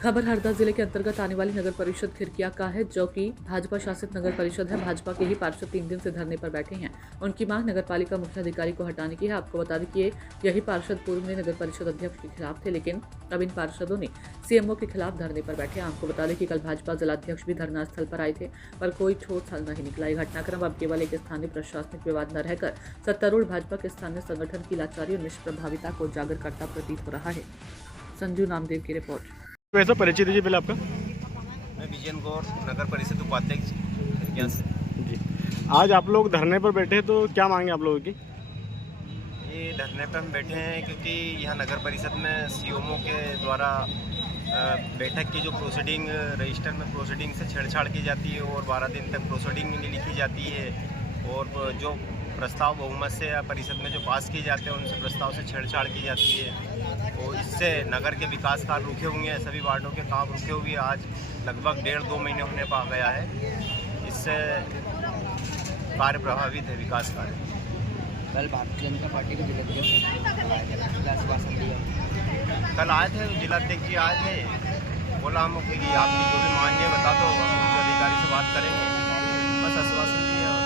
खबर हरदा जिले के अंतर्गत आने वाली नगर परिषद खिरकिया का है, जो कि भाजपा शासित नगर परिषद है। भाजपा के ही पार्षद 3 दिन से धरने पर बैठे हैं। उनकी मांग नगर पालिका मुख्य अधिकारी को हटाने की है। आपको बता दें कि यही पार्षद पूर्व में नगर परिषद अध्यक्ष के खिलाफ थे, लेकिन अब इन पार्षदों ने सीएमओ के खिलाफ धरने पर बैठे हैं। आपको बता दें कि कल भाजपा जिलाध्यक्ष भी धरना स्थल पर आए थे, पर कोई ठोस हल नहीं निकला। यह घटनाक्रम अब केवल एक स्थानीय प्रशासनिक विवाद न रहकर सत्तारूढ़ भाजपा के स्थानीय संगठन की लाचारी और निष्प्रभाविता को उजागर करता प्रतीत हो रहा है। संजू नामदेव की रिपोर्ट। वैसा परिचय दीजिए पहले आपका। मैं विजयन गौर, नगर परिषद उपाध्यक्ष खिरकिया से। जी, आज आप लोग धरने पर बैठे हैं, तो क्या मांगे आप लोगों की? ये धरने पर हम बैठे हैं क्योंकि यहाँ नगर परिषद में सीएमओ के द्वारा बैठक की जो प्रोसीडिंग रजिस्टर में प्रोसीडिंग से छेड़छाड़ की जाती है और 12 दिन तक प्रोसीडिंग नहीं लिखी जाती है, और जो प्रस्ताव बहुमत से या परिषद में जो पास किए जाते हैं उनसे प्रस्ताव से छेड़छाड़ की जाती है, और इससे नगर के विकास कार्य रुके हुए हैं। सभी वार्डों के काम रुके हुए आज लगभग 1.5-2 महीने होने पा गया है। इससे कार्य प्रभावित है, विकास कार्य। कल भारतीय जनता पार्टी के कल आए थे, जिलाध्यक्ष जी आए थे, बोला हम कि आपकी जो भी मांग है बता दो, हम उच्च अधिकारी से बात करेंगे, बस आश्वासन दिया।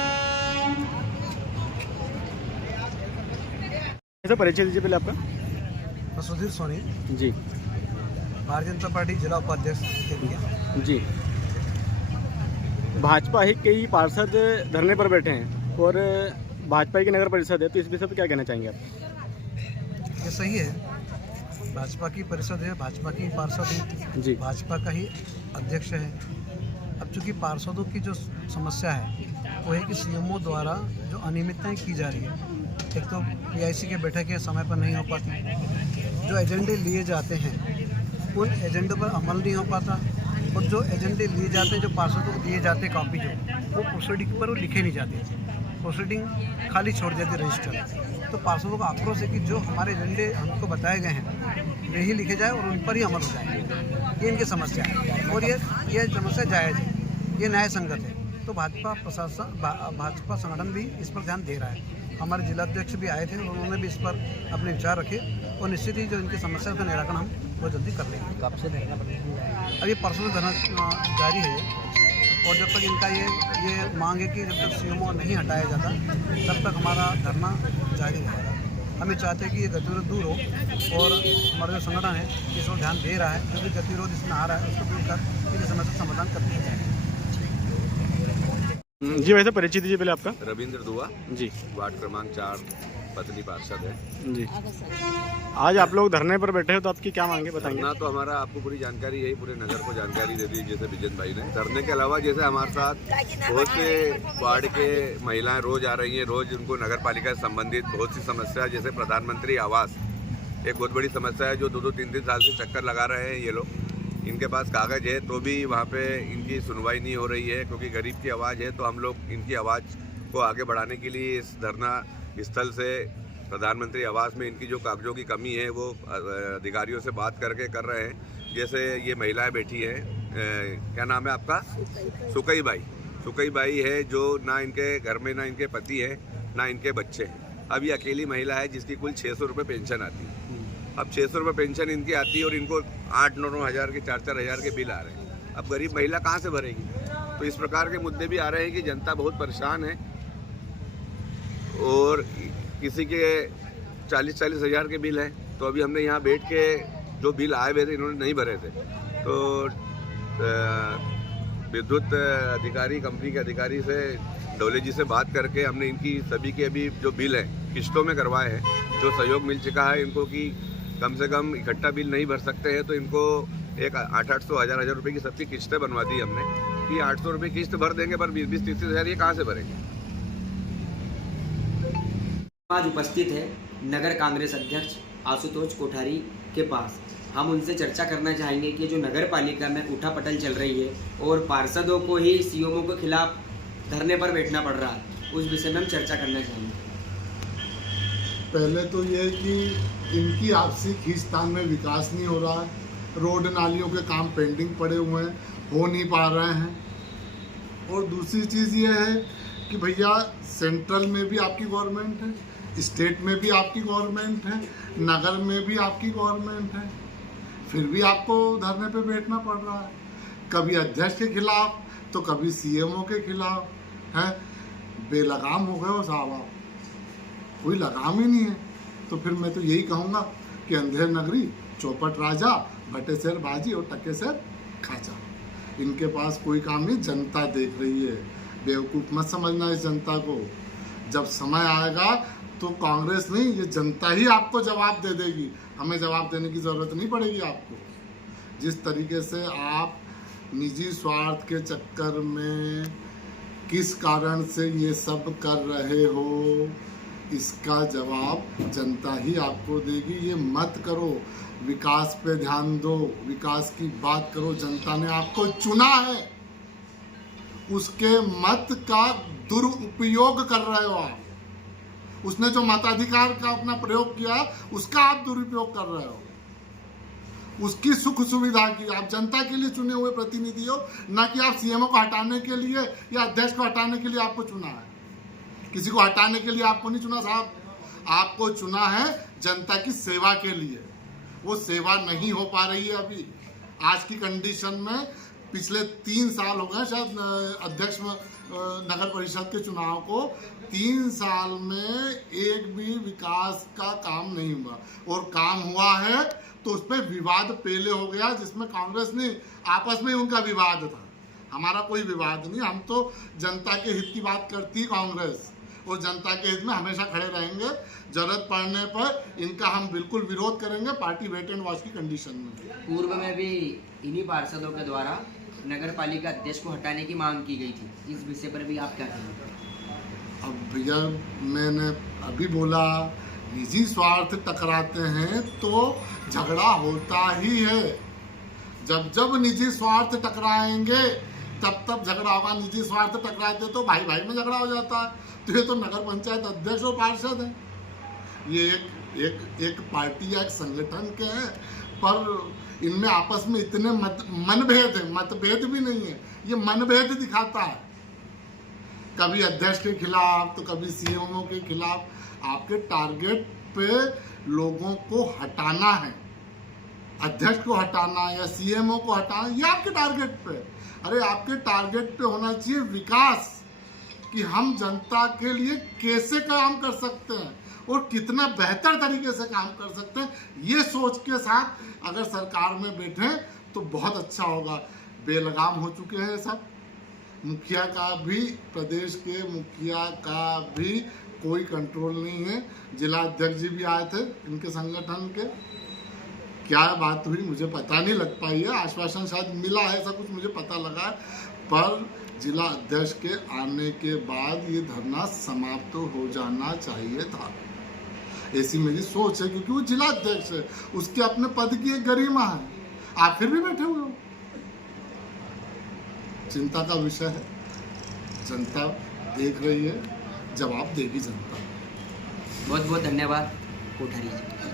ऐसा परिचय दीजिए पहले आपका। सुधीर सोनी जी, भारतीय जनता पार्टी जिला उपाध्यक्ष खिरकिया। जी, भाजपा ही कई पार्षद धरने पर बैठे हैं और भाजपा की नगर परिषद है, तो इस विषय पर क्या कहना चाहेंगे आप? ये सही है, भाजपा की परिषद है, भाजपा की पार्षद है जी, भाजपा का ही अध्यक्ष है। अब चूंकि पार्षदों की जो समस्या है वो है कि सीएमओ द्वारा जो अनियमितताएं की जा रही है, एक तो पीआईसी के बैठकें समय पर नहीं हो पाती, जो एजेंडे लिए जाते हैं उन एजेंडों पर अमल नहीं हो पाता, और जो एजेंडे लिए जाते हैं, जो पार्षदों को दिए जाते हैं कॉपी, जो वो प्रोसीडिंग पर वो लिखे नहीं जाते, प्रोसीडिंग खाली छोड़ देती रजिस्टर। तो पार्षदों का आक्रोश है कि जो हमारे एजेंडे हमको बताए गए हैं वे ही लिखे जाए और उन पर ही अमल हो जाए। ये इनकी समस्या है, और ये समस्या जायज़ है, ये न्याय संगत है। तो भाजपा प्रशासन, भाजपा संगठन भी इस पर ध्यान दे रहा है। हमारे जिलाध्यक्ष भी आए थे, उन्होंने भी इस पर अपने विचार रखे, और निश्चित ही जो इनकी समस्या का निराकरण हम बहुत जल्दी कर लेंगे। कब से धरना पड़ेगा? अभी परसों धरना जारी है, और जब तक इनका ये मांग है कि जब तक सीएमओ नहीं हटाया जाता तब तक हमारा धरना जारी रहेगा। हमें चाहते हैं कि ये गतिविरोध दूर हो, और हमारा जो संगठन है इस पर ध्यान दे रहा है। जो भी गतिविरोध इसमें आ रहा है उसको दूर कर इस समस्या का समाधान कर दिया जाएगा। जी, वैसे परिचय दीजिए पहले आपका। रविंद्र दुआ जी, वार्ड क्रमांक 4 पत्नी पार्षद है। जी, आज आप लोग धरने पर बैठे हो, तो आपकी क्या मांगे बताएंगे? धरना तो हमारा, आपको पूरी जानकारी यही पूरे नगर को जानकारी दे दी जैसे विजन भाई ने। धरने के अलावा जैसे हमारे साथ बहुत से वार्ड के महिलाएं रोज आ रही हैं, रोज उनको नगर पालिका से संबंधित बहुत सी समस्या, जैसे प्रधानमंत्री आवास एक बहुत बड़ी समस्या है, जो 2-3 साल से चक्कर लगा रहे हैं ये लोग। इनके पास कागज़ है तो भी वहाँ पे इनकी सुनवाई नहीं हो रही है, क्योंकि गरीब की आवाज़ है। तो हम लोग इनकी आवाज़ को आगे बढ़ाने के लिए इस धरना स्थल से प्रधानमंत्री आवास में इनकी जो कागजों की कमी है वो अधिकारियों से बात करके कर रहे हैं। जैसे ये महिलाएं बैठी हैं, क्या नाम है आपका? सुकई बाई है, जो ना इनके घर में ना इनके पति है ना इनके बच्चे हैं। अब ये अकेली महिला है जिसकी कुल 600 रुपये पेंशन आती है। अब 600 रुपये पेंशन इनकी आती है और इनको 8-9 हज़ार के 4-4 हज़ार के बिल आ रहे हैं। अब गरीब महिला कहाँ से भरेगी? तो इस प्रकार के मुद्दे भी आ रहे हैं कि जनता बहुत परेशान है, और किसी के 40-40 हज़ार के बिल हैं। तो अभी हमने यहाँ बैठ के जो बिल आए हुए थे इन्होंने नहीं भरे थे, तो विद्युत अधिकारी, कंपनी के अधिकारी से, डोले जी से बात करके हमने इनकी सभी के अभी जो बिल हैं किस्तों में करवाए हैं। जो सहयोग मिल चुका है इनको कि कम से कम इकट्ठा बिल नहीं भर सकते हैं, तो इनको एक 800-800 हज़ार रुपये की सबकी किस्तें बनवा दी हमने कि 800 रुपये किस्त भर देंगे, पर 20-30 हज़ार ये कहाँ से भरेंगे? आज उपस्थित है नगर कांग्रेस अध्यक्ष आशुतोष कोठारी के पास। हम उनसे चर्चा करना चाहेंगे कि जो नगर पालिका में उठापटल चल रही है और पार्षदों को ही सीएमओ के खिलाफ धरने पर बैठना पड़ रहा है, उस विषय में हम चर्चा करना चाहेंगे। पहले तो ये है कि इनकी आपसी खींचतान में विकास नहीं हो रहा है, रोड नालियों के काम पेंडिंग पड़े हुए हैं, हो नहीं पा रहे हैं। और दूसरी चीज़ ये है कि भैया सेंट्रल में भी आपकी गवर्नमेंट है, स्टेट में भी आपकी गवर्नमेंट है, नगर में भी आपकी गवर्नमेंट है, फिर भी आपको धरने पे बैठना पड़ रहा है, कभी अध्यक्ष के खिलाफ तो कभी सीएमओ के खिलाफ। हैं, बेलगाम हो गए हो साहब आप, कोई लगाम ही नहीं है। तो फिर मैं तो यही कहूँगा कि अंधेर नगरी, चौपट राजा, भटे शेर बाजी और टके शेर खाचा, इनके पास कोई काम नहीं। जनता देख रही है, बेवकूफ़ मत समझना इस जनता को। जब समय आएगा तो कांग्रेस नहीं, ये जनता ही आपको जवाब दे देगी। हमें जवाब देने की ज़रूरत नहीं पड़ेगी आपको। जिस तरीके से आप निजी स्वार्थ के चक्कर में किस कारण से ये सब कर रहे हो, इसका जवाब जनता ही आपको देगी। ये मत करो, विकास पे ध्यान दो, विकास की बात करो। जनता ने आपको चुना है, उसके मत का दुरुपयोग कर रहे हो आप। उसने जो मताधिकार का अपना प्रयोग किया, उसका आप दुरुपयोग कर रहे हो। उसकी सुख सुविधा की आप जनता के लिए चुने हुए प्रतिनिधि हो, ना कि आप सीएमओ को हटाने के लिए या अध्यक्ष को हटाने के लिए आपको चुना है। किसी को हटाने के लिए आपको नहीं चुना साहब, आपको चुना है जनता की सेवा के लिए। वो सेवा नहीं हो पा रही है अभी आज की कंडीशन में। पिछले 3 साल हो गए शायद अध्यक्ष नगर परिषद के चुनाव को, 3 साल में एक भी विकास का काम नहीं हुआ, और काम हुआ है तो उस पर विवाद पहले हो गया, जिसमें कांग्रेस ने आपस में उनका विवाद था। हमारा कोई विवाद नहीं, हम तो जनता के हित की बात करती कांग्रेस, और जनता के हित में हमेशा खड़े रहेंगे। जरूरत पड़ने पर इनका हम बिल्कुल विरोध करेंगे, पार्टी वेट एंड वॉच की कंडीशन में। पूर्व में भी इन्हीं पार्षदों के द्वारा नगर पालिका अध्यक्ष को हटाने की मांग की गई थी, इस विषय पर भी आप क्या कहेंगे? अब भैया मैंने अभी बोला, निजी स्वार्थ टकराते हैं तो झगड़ा होता ही है। जब जब निजी स्वार्थ टकराएंगे तब तब झगड़ा होगा। निजी स्वार्थ टकराते तो भाई भाई में झगड़ा हो जाता है। तो ये तो नगर पंचायत अध्यक्ष और पार्षद है, ये एक पार्टी या एक संगठन के हैं, पर इनमें आपस में इतने मनभेद है, मतभेद भी नहीं है, ये मनभेद दिखाता है। कभी अध्यक्ष के खिलाफ तो कभी सीएमओ के खिलाफ। आपके टारगेट पे लोगों को हटाना है, अध्यक्ष को हटाना या सीएमओ को हटाना, ये आपके टारगेट पे। अरे आपके टारगेट पे होना चाहिए विकास, कि हम जनता के लिए कैसे काम कर सकते हैं और कितना बेहतर तरीके से काम कर सकते हैं। ये सोच के साथ अगर सरकार में बैठे तो बहुत अच्छा होगा। बेलगाम हो चुके हैं सब, मुखिया का भी, प्रदेश के मुखिया का भी कोई कंट्रोल नहीं है। जिला अध्यक्ष जी भी आए थे इनके संगठन के, क्या बात हुई मुझे पता नहीं लग पाई है। आश्वासन शायद मिला है, ऐसा कुछ मुझे पता लगा है, पर जिला अध्यक्ष के आने के बाद ये धरना समाप्त हो जाना चाहिए था, ऐसी मेरी सोच है। क्योंकि वो जिला अध्यक्ष है, उसके अपने पद की एक गरिमा है। आप फिर भी बैठे हुए हो, चिंता का विषय है। जनता देख रही है, जवाब देगी जनता। बहुत बहुत धन्यवाद कोठारी जी।